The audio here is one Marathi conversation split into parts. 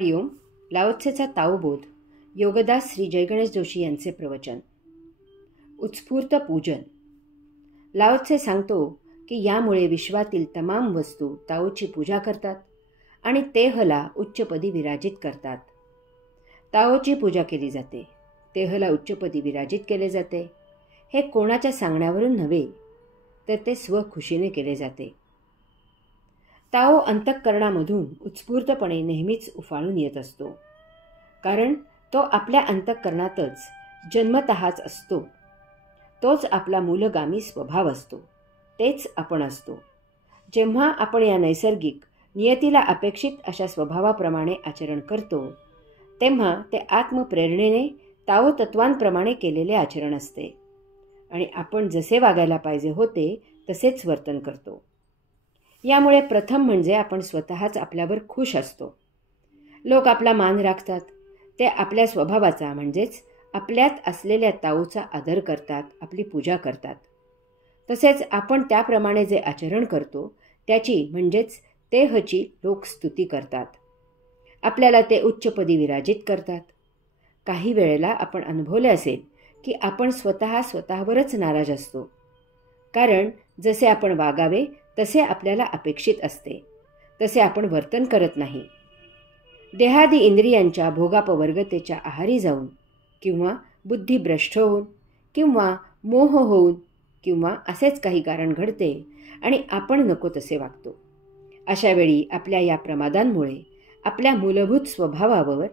हरिओम. लाओत्सेचा ताओबोध. योगदास श्री जयगणेश जोशी यांचे प्रवचन. उत्स्फूर्त पूजन. लाओत्से सांगतो की यामुळे विश्वातील तमाम वस्तू ताओची पूजा करतात आणि तेहला उच्चपदी विराजित करतात. ताओची पूजा केली जाते, तेहला उच्चपदी विराजित केले जाते. हे कोणाच्या सांगण्यावरून नव्हे, तर ते स्वखुशीने केले जाते. ताओ अंतःकरणामधून उत्स्फूर्तपणे नेहमीच उफाळून येत असतो, कारण तो आपल्या अंतःकरणातच जन्मतःच असतो. तोच आपला मूलगामी स्वभाव असतो, तेच आपण असतो. जेव्हा आपण या नैसर्गिक नियतीला अपेक्षित अशा स्वभावाप्रमाणे आचरण करतो, तेव्हा ते आत्मप्रेरणेने ताओ तत्वांप्रमाणे केलेले आचरण असते आणि आपण जसे वागायला पाहिजे होते तसेच वर्तन करतो. यामुळे प्रथम म्हणजे आपण स्वतःच आपल्यावर खुश असतो. लोक आपला मान राखतात, ते आपल्या स्वभावाचा म्हणजेच आपल्यात असलेल्या ताओचा आदर करतात, आपली पूजा करतात. तसेच आपण त्याप्रमाणे जे आचरण करतो त्याची म्हणजेच तेहची लोक स्तुती करतात. आपल्याला ते उच्चपदी विराजित करतात. काही वेळेला आपण अनुभवले असेल की आपण स्वतःवरच नाराज असतो, कारण जसे आपण वागावे तसे आपल्याला अपेक्षित असते, तसे आपण वर्तन करत नाही. देहादी इंद्रियांच्या भोगापवर्गतेच्या आहारी जाऊन किंवा बुद्धिभ्रष्ट होऊन किंवा मोह होऊन किंवा असेच काही कारण घडते आणि आपण नको तसे वागतो. अशा वेळी आपल्या या प्रमादांमुळे आपल्या मूलभूत स्वभावावर,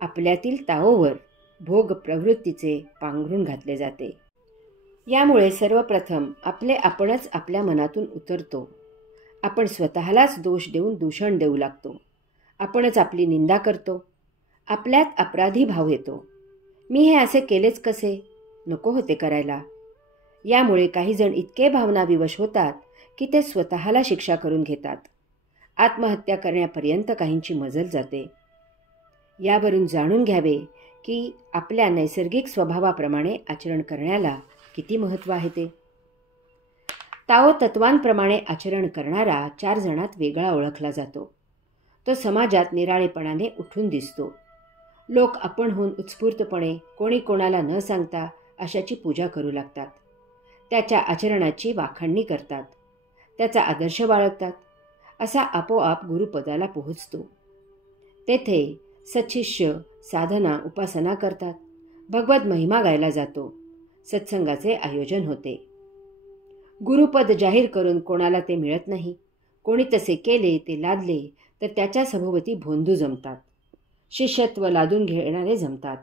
आपल्यातील ताओवर भोग प्रवृत्तीचे पांघरून घातले जाते. यामुळे सर्वप्रथम आपणच आपल्या मनातून उतरतो. आपण स्वतःलाच दोष देऊन दूषण देऊ लागतो. आपणच आपली निंदा करतो. आपल्यात अपराधी भाव येतो. मी हे असे केलेच कसे, नको होते करायला. यामुळे काही जण इतके भावनाविवश होतात की ते स्वतःला शिक्षा करून घेतात. आत्महत्या करण्यापर्यंत काहींची मजल जाते. यावरून जाणून घ्यावे की आपल्या नैसर्गिक स्वभावाप्रमाणे आचरण करण्याला किती महत्त्व आहे ते. ताओ तत्वांप्रमाणे आचरण करणारा 4 जणात वेगळा ओळखला जातो. तो समाजात निराळेपणाने उठून दिसतो. लोक आपणहून उत्स्फूर्तपणे कोणी कोणाला न सांगता अशाची पूजा करू लागतात. त्याच्या आचरणाची वाखाणणी करतात, त्याचा आदर्श बाळगतात. असा आपोआप गुरुपदाला पोहोचतो. तेथे सच्छिष्य साधना उपासना करतात. भगवत महिमा गायला जातो. सत्संगाचे आयोजन होते. गुरुपद जाहीर करून कोणाला ते मिळत नाही. कोणी तसे केले, ते लादले तर त्याच्या सभोवती भोंदू जमतात. शिष्यत्व लादून घेणारे जमतात.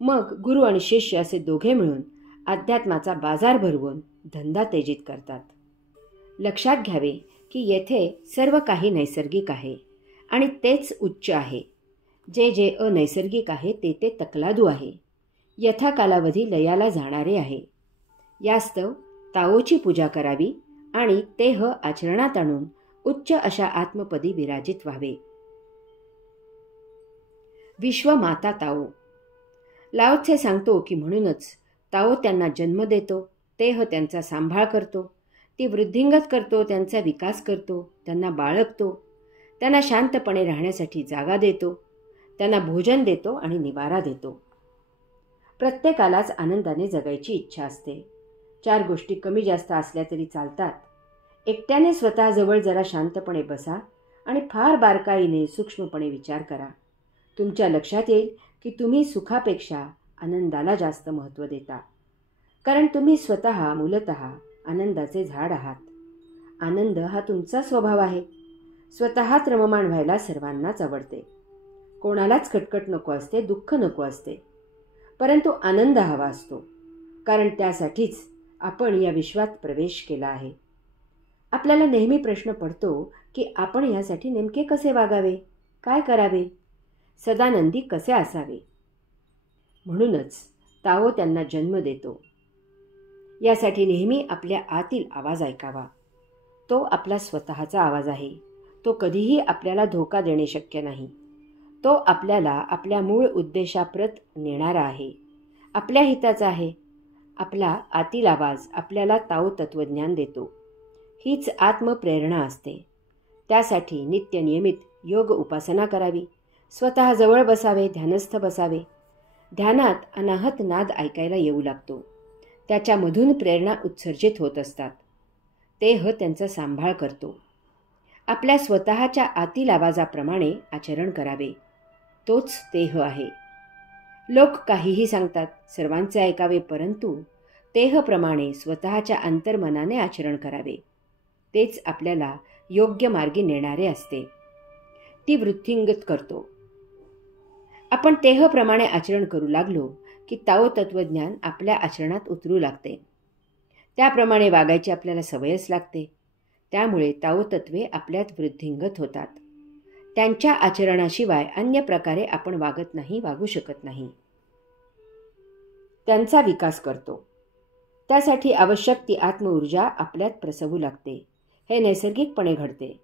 मग गुरु आणि शिष्य असे दोघे मिळून अध्यात्माचा बाजार भरवून धंदा तेजीत करतात. लक्षात घ्यावे की येथे सर्व काही नैसर्गिक आहे आणि तेच उच्च आहे. जे जे अनैसर्गिक आहे ते तकलादू आहे, यथा कालावधी लयाला जाणारे आहे. यास्तव ताओची पूजा करावी आणि तेह आचरणात आणून उच्च अशा आत्मपदी विराजित व्हावे. विश्वमाता ताओ. लाओत्से सांगतो की म्हणूनच ताओ त्यांना जन्म देतो, तेह त्यांचा सांभाळ करतो, ती वृद्धिंगत करतो, त्यांचा विकास करतो, त्यांना बाळगतो, त्यांना शांतपणे राहण्यासाठी जागा देतो, त्यांना भोजन देतो आणि निवारा देतो. प्रत्येकालाच आनंदाने जगायची इच्छा असते. 4 गोष्टी कमी जास्त असल्या तरी चालतात. एकट्याने स्वतःजवळ जरा शांतपणे बसा आणि फार बारकाईने सूक्ष्मपणे विचार करा. तुमच्या लक्षात येईल की तुम्ही सुखापेक्षा आनंदाला जास्त महत्त्व देता, कारण तुम्ही स्वतः मूलतः आनंदाचे झाड आहात. आनंद हा तुमचा स्वभाव आहे. स्वतःच रममाण व्हायला सर्वांनाच आवडते. कोणालाच कटकट नको असते, दुःख नको असते, परंतु आनंद हवा असतो, कारण त्यासाठीच आपण या विश्वात प्रवेश केला आहे. आपल्याला नेहमी प्रश्न पडतो की आपण यासाठी नेमके कसे वागावे, काय करावे, सदानंदी कसे असावे. म्हणूनच ताओ त्यांना जन्म देतो. यासाठी नेहमी आपल्या आतील आवाज ऐकावा. तो आपला स्वतःचा आवाज आहे. तो कधीही आपल्याला धोका देणे शक्य नाही. तो आपल्याला आपल्या मूळ उद्देशाप्रत नेणारा आहे, आपल्या हिताचा आहे. आपला आतील आवाज आपल्याला ताओ तत्वज्ञान देतो. हीच आत्मप्रेरणा असते. त्यासाठी नित्य नियमित योग उपासना करावी, स्वतः जवळ बसावे, ध्यानस्थ बसावे. ध्यानात अनाहत नाद ऐकायला येऊ लागतो. त्याच्यामधून प्रेरणा उत्सर्जित होत असतात. तेह त्यांचा सांभाळ करतो. आपल्या स्वतःच्या आतील आवाजाप्रमाणे आचरण करावे. तोच तेह आहे. लोक काहीही सांगतात, सर्वांचे ऐकावे, परंतु तेहप्रमाणे स्वतःच्या अंतर्मनाने आचरण करावे. तेच आपल्याला योग्य मार्गी नेणारे असते. ती वृद्धिंगत करतो. आपण तेहप्रमाणे आचरण करू लागलो की ताओ तत्वज्ञान आपल्या आचरणात उतरू लागते. त्याप्रमाणे वागायची आपल्याला सवयच लागते. त्यामुळे ताओ तत्वे आपल्यात वृद्धिंगत होतात. त्यांच्या आचरणाशिवाय अन्य प्रकारे आपण वागत नाही, वागू शकत नाही. त्यांचा विकास करतो. त्यासाठी आवश्यक ती आत्मऊर्जा आपल्यात प्रसवू लागते. हे नैसर्गिकपणे घडते.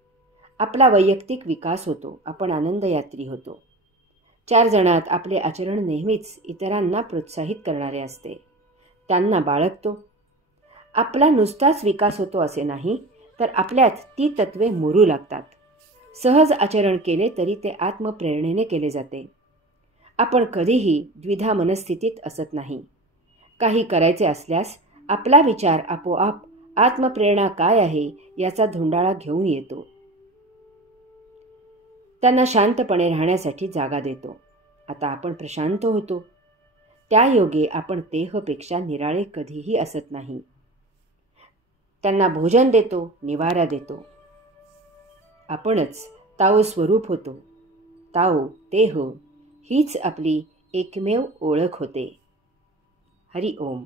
आपला वैयक्तिक विकास होतो. आपण आनंदयात्री होतो. 4 जणात आपले आचरण नेहमीच इतरांना प्रोत्साहित करणारे असते. त्यांना बाळगतो. आपला नुसताच विकास होतो असे नाही, तर आपल्यात ती तत्वे मुरू लागतात. सहज आचरण केले तरी ते आत्मप्रेरणेने केले जाते. आपण कधीही द्विधा मनस्थितीत असत नाही. काही करायचे असल्यास आपला विचार आपोआप आत्मप्रेरणा काय आहे याचा धुंडाळा घेऊन येतो. त्यांना शांतपणे राहण्यासाठी जागा देतो. आता आपण प्रशांत होतो. त्या योगे आपण तेहपेक्षा निराळे कधीही असत नाही. त्यांना भोजन देतो, निवारा देतो. आपणच ताओ स्वरूप होतो. ताओ, तेह हीच आपली एकमेव ओळख होते. हरि ओम.